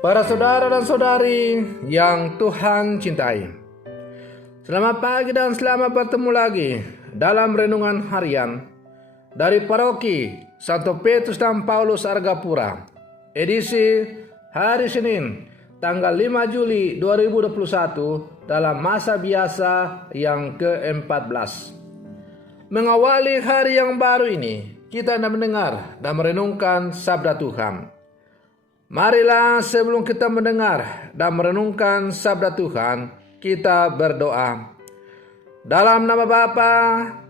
Para saudara dan saudari yang Tuhan cintai, selamat pagi dan selamat bertemu lagi dalam renungan harian dari Paroki Santo Petrus dan Paulus Argapura, edisi hari Senin tanggal 5 Juli 2021 dalam masa biasa yang ke-14. Mengawali hari yang baru ini, kita hendak mendengar dan merenungkan sabda Tuhan. Marilah sebelum kita mendengar dan merenungkan sabda Tuhan, kita berdoa. Dalam nama Bapa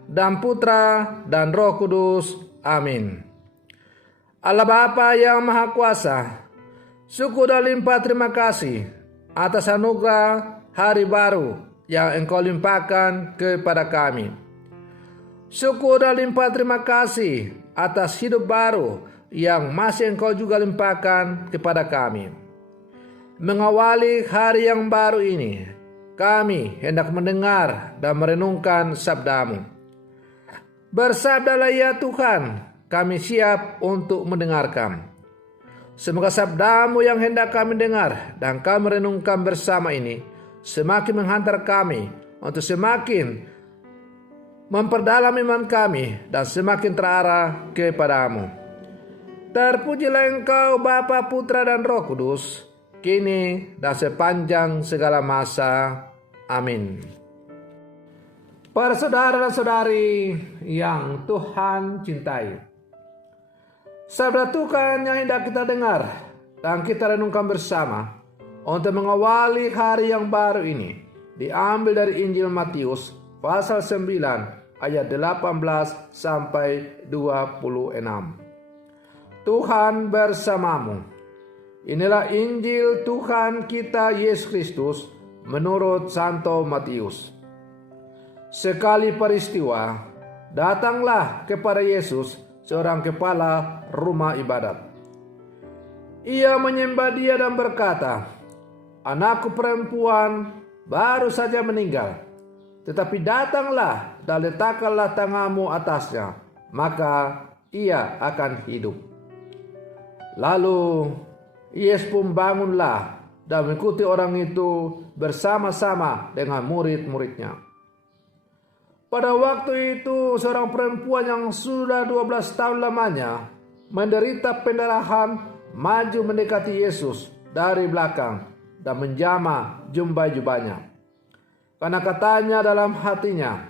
dan Putra dan Roh Kudus. Amin. Allah Bapa yang Maha Kuasa, syukur dan limpah terima kasih atas anugerah hari baru yang Engkau limpahkan kepada kami. Syukur dan limpah terima kasih atas hidup baru yang masih Engkau juga limpahkan kepada kami. Mengawali hari yang baru ini, kami hendak mendengar dan merenungkan sabda-Mu. Bersabdalah ya Tuhan, kami siap untuk mendengarkan. Semoga sabda-Mu yang hendak kami dengar dan kami renungkan bersama ini semakin menghantar kami untuk semakin memperdalam iman kami dan semakin terarah kepada-Mu. Terpujilah Engkau Bapa, Putra dan Roh Kudus, kini dan sepanjang segala masa. Amin. Para saudara dan saudari yang Tuhan cintai, sabda Tuhan yang hendak kita dengar dan kita renungkan bersama untuk mengawali hari yang baru ini diambil dari Injil Matius pasal 9 ayat 18 sampai 26. Tuhan bersamamu. Inilah Injil Tuhan kita Yesus Kristus menurut Santo Matius. Sekali peristiwa, datanglah kepada Yesus seorang kepala rumah ibadat. Ia menyembah Dia dan berkata, "Anakku perempuan baru saja meninggal, tetapi datanglah dan letakkanlah tanganmu atasnya, maka ia akan hidup." Lalu Yesus pun bangunlah dan mengikuti orang itu bersama-sama dengan murid-muridnya. Pada waktu itu seorang perempuan yang sudah 12 tahun lamanya menderita pendarahan maju mendekati Yesus dari belakang dan menjamah jubah-jubahnya. Karena katanya dalam hatinya,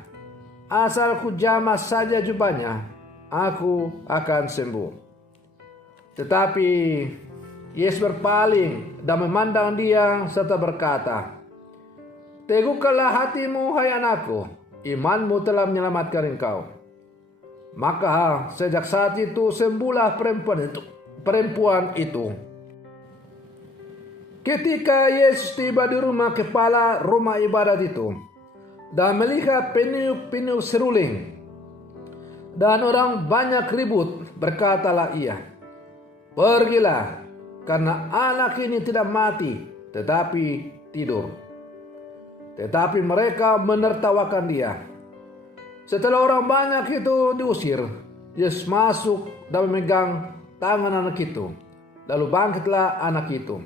"Asal ku jamah saja jubahnya, aku akan sembuh." Tetapi Yesus berpaling dan memandang dia serta berkata, "Teguhkanlah hatimu, hai anakku, imanmu telah menyelamatkan engkau." Maka sejak saat itu sembuhlah perempuan itu. Ketika Yesus tiba di rumah kepala rumah ibadat itu dan melihat peniup-peniup seruling dan orang banyak ribut, berkatalah ia, "Pergilah, karena anak ini tidak mati, tetapi tidur." Tetapi mereka menertawakan dia. Setelah orang banyak itu diusir, Yesus masuk dan memegang tangan anak itu. Lalu bangkitlah anak itu.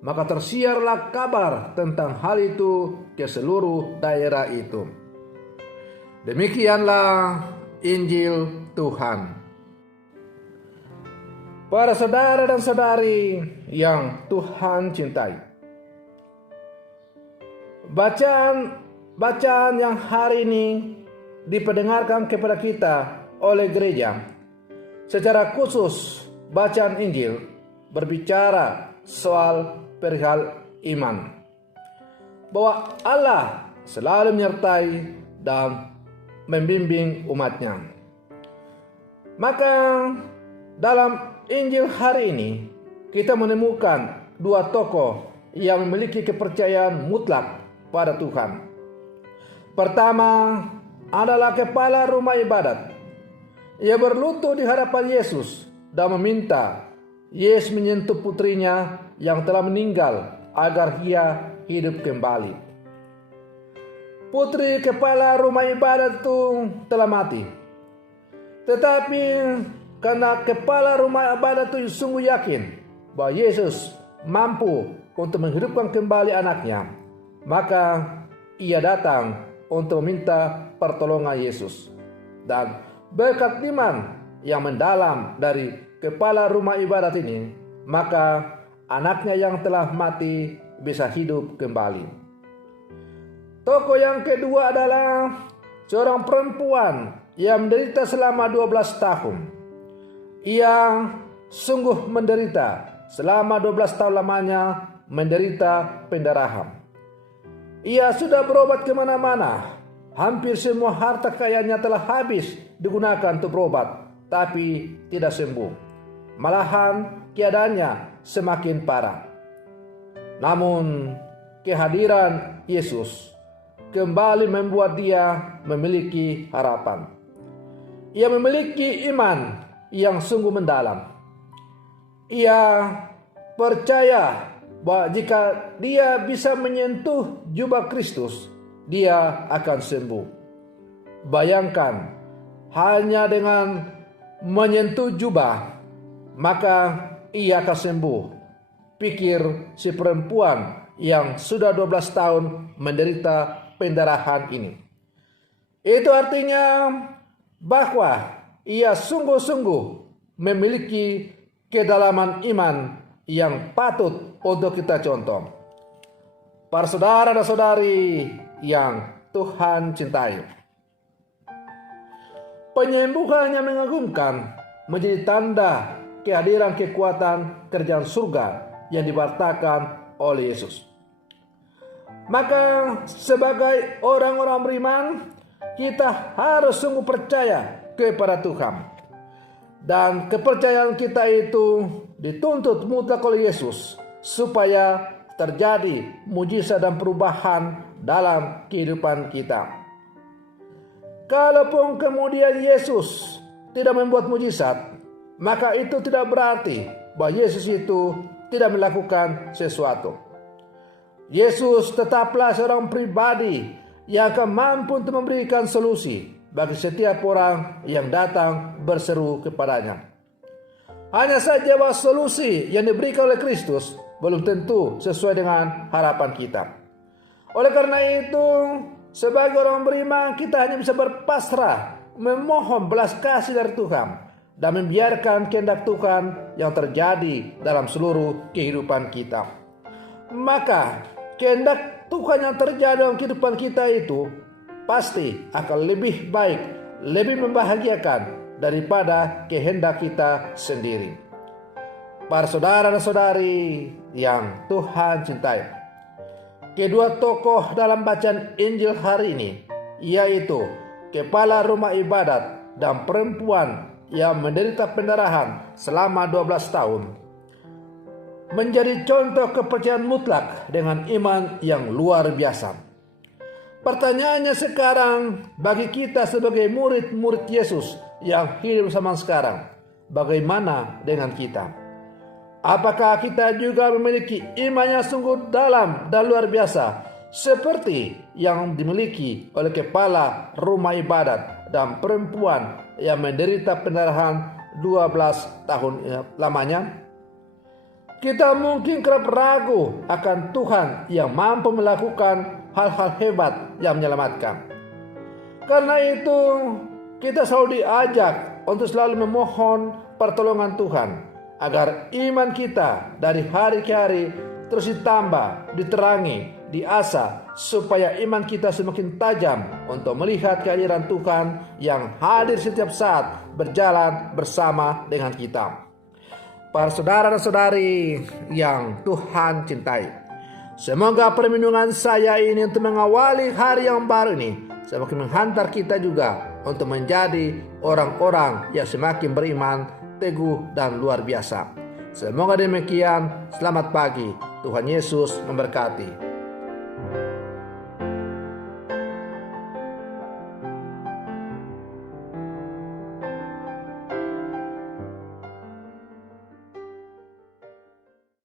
Maka tersiarlah kabar tentang hal itu ke seluruh daerah itu. Demikianlah Injil Tuhan. Para saudara dan saudari yang Tuhan cintai, bacaan yang hari ini diperdengarkan kepada kita oleh gereja, secara khusus bacaan Injil berbicara soal perihal iman, bahwa Allah selalu menyertai dan membimbing umatnya. Maka dalam Injil hari ini kita menemukan dua tokoh yang memiliki kepercayaan mutlak pada Tuhan. Pertama adalah kepala rumah ibadat. Ia berlutut di hadapan Yesus dan meminta Yesus menyentuh putrinya yang telah meninggal agar ia hidup kembali. Putri kepala rumah ibadat itu telah mati. Tetapi karena kepala rumah ibadat itu sungguh yakin bahwa Yesus mampu untuk menghidupkan kembali anaknya, maka ia datang untuk meminta pertolongan Yesus. Dan berkat iman yang mendalam dari kepala rumah ibadat ini, maka anaknya yang telah mati bisa hidup kembali. Tokoh yang kedua adalah seorang perempuan yang menderita selama 12 tahun. Ia sungguh menderita selama 12 tahun lamanya, menderita pendarahan. Ia sudah berobat kemana-mana. Hampir semua harta kekayaannya telah habis digunakan untuk berobat, tapi tidak sembuh. Malahan keadaannya semakin parah. Namun kehadiran Yesus kembali membuat dia memiliki harapan. Ia memiliki iman yang sungguh mendalam. Ia percaya bahwa jika dia bisa menyentuh jubah Kristus, dia akan sembuh. Bayangkan, hanya dengan menyentuh jubah, maka ia akan sembuh. Pikir si perempuan yang sudah 12 tahun menderita pendarahan ini. Itu artinya bahwa ia sungguh-sungguh memiliki kedalaman iman yang patut untuk kita contoh. Para saudara dan saudari yang Tuhan cintai, penyembuhan yang mengagumkan menjadi tanda kehadiran kekuatan kerjaan surga yang diwartakan oleh Yesus. Maka sebagai orang-orang beriman, kita harus sungguh percaya kepada Tuhan. Dan kepercayaan kita itu dituntut mutlak oleh Yesus supaya terjadi mujizat dan perubahan dalam kehidupan kita. Kalaupun kemudian Yesus tidak membuat mujizat, maka itu tidak berarti bahwa Yesus itu tidak melakukan sesuatu. Yesus tetaplah seorang pribadi yang akan mampu untuk memberikan solusi bagi setiap orang yang datang berseru kepadanya. Hanya saja bahwa solusi yang diberikan oleh Kristus belum tentu sesuai dengan harapan kita. Oleh karena itu, sebagai orang beriman, kita hanya bisa berpasrah, memohon belas kasih dari Tuhan, dan membiarkan kehendak Tuhan yang terjadi dalam seluruh kehidupan kita. Maka kehendak Tuhan yang terjadi dalam kehidupan kita itu pasti akan lebih baik, lebih membahagiakan daripada kehendak kita sendiri. Para saudara dan saudari yang Tuhan cintai, kedua tokoh dalam bacaan Injil hari ini, yaitu kepala rumah ibadat dan perempuan yang menderita pendarahan selama 12 tahun, menjadi contoh kepercayaan mutlak dengan iman yang luar biasa. Pertanyaannya sekarang bagi kita sebagai murid-murid Yesus yang hidup zaman sekarang, bagaimana dengan kita? Apakah kita juga memiliki iman yang sungguh dalam dan luar biasa seperti yang dimiliki oleh kepala rumah ibadat dan perempuan yang menderita pendarahan 12 tahun lamanya? Kita mungkin kerap ragu akan Tuhan yang mampu melakukan hal-hal hebat yang menyelamatkan. Karena itu, kita selalu diajak untuk selalu memohon pertolongan Tuhan, agar iman kita dari hari ke hari terus ditambah, diterangi, diasah, supaya iman kita semakin tajam untuk melihat kehadiran Tuhan yang hadir setiap saat berjalan bersama dengan kita. Para saudara dan saudari yang Tuhan cintai, semoga perlindungan saya ini untuk mengawali hari yang baru ini semakin menghantar kita juga untuk menjadi orang-orang yang semakin beriman, teguh dan luar biasa. Semoga demikian. Selamat pagi. Tuhan Yesus memberkati.